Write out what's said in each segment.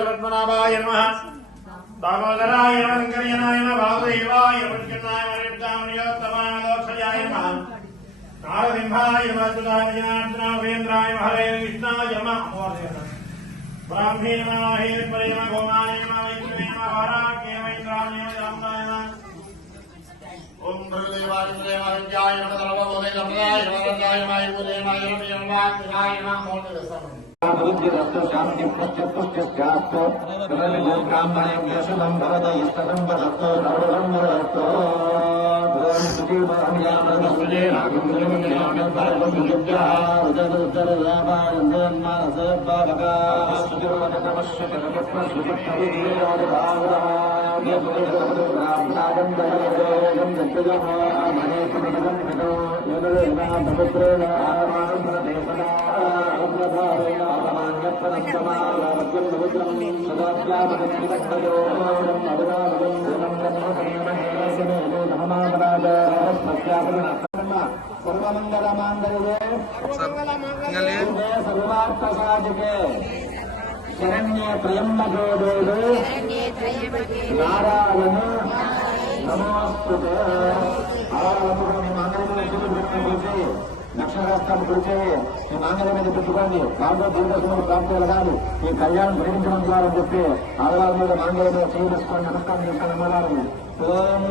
పద్మనాభాయ నమః దామోదరాయ నమః శంకర్యనాయ నమః వాసుదేవాయ పుష్కరాయ నియోత్తమాయ దోక్షయాయ నమః నారసింహాయ నమః జనార్దనాయ హరే కృష్ణాయ నమః బ్రాహ్మీ నమః హేశ్వరీ నమః గోమాయ నమః వైష్ణవే నమః వారాగ్య వైంద్రాయ నమః జాంబాయ నమః ఓం భగదేవాయ విద్యాయ నమః సర్వభౌమాయ నమః నమః నమః शांति शांति पुष्टपुष्टस्यास्तु ब्राह्मणं यशुलं भवत इष्टं वदस्तु सर्वं वदस्तु भवन् सुजीवहम्यामृतसुजे नागुञ्जलिमन्यामं सर्वं सुजब्जः उदरुदरदामानन्दन्मानसभावका सुजिर्वदतमस्य सर्वार्थसाधिके शरण्ये त्र्यम्बके देवे नारायण नमोस्तुते నక్షరాస్తం కుడిచే ఈ మాంగళ్య మీద పెట్టుకోండి బాగా దీర్ఘసుమని ప్రాప్తి కలగాలి ఈ కళ్యాణం గ్రహించడం ద్వారా చెప్పి ఆడవాళ్ళ మీద మాంగళ్య మీద చేయవేసుకోండి నమస్కారం చేస్తాను అమ్మవారిని ఓం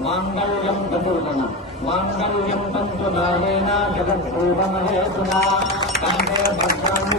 మాంగళ్యం తంతున మాంగళ్యం తంతు నారేణ జగద్భూమహేతునా కంటే భద్రాన్ని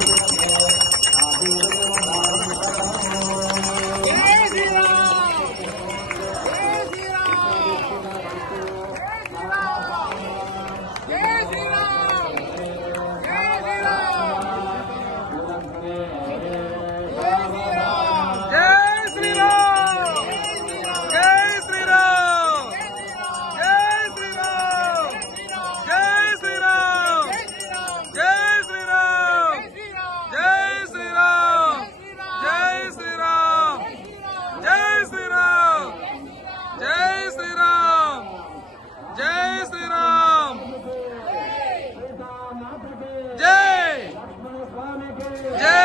జై